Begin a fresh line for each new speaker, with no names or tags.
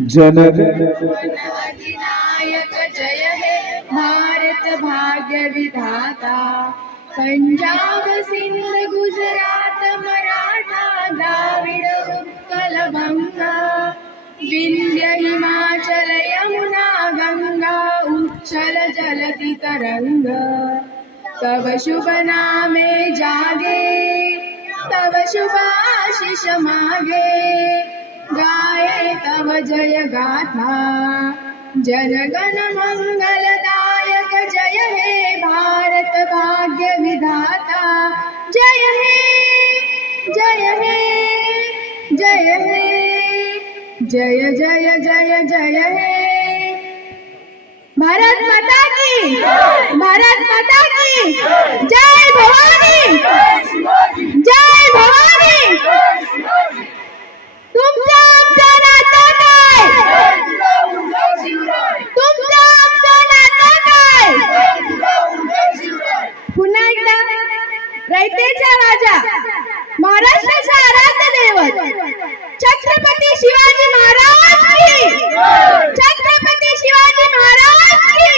जनगण
अधिनायक जय हे भारत भाग्य विधाता। पंजाब, सिंध, गुजरात, मराठा, द्राविड, उत्कल बंगा। विंध्य हिमाचल, यमुना, गंगा उच्चल जलति तरंग। तव शुभ नामे जागे, तव शुभ आशीष मागे। गाये तव जय गाथा जनगण मंगलदायक जय हे भारत भाग्य विधाता। जय हे जय हे जय हे जय जय जय जय हे। भारत माता की। रयतेचा राजा महाराष्ट्राचा आराध्य दैवत छत्रपती शिवाजी महाराज की छत्रपती शिवाजी महाराज की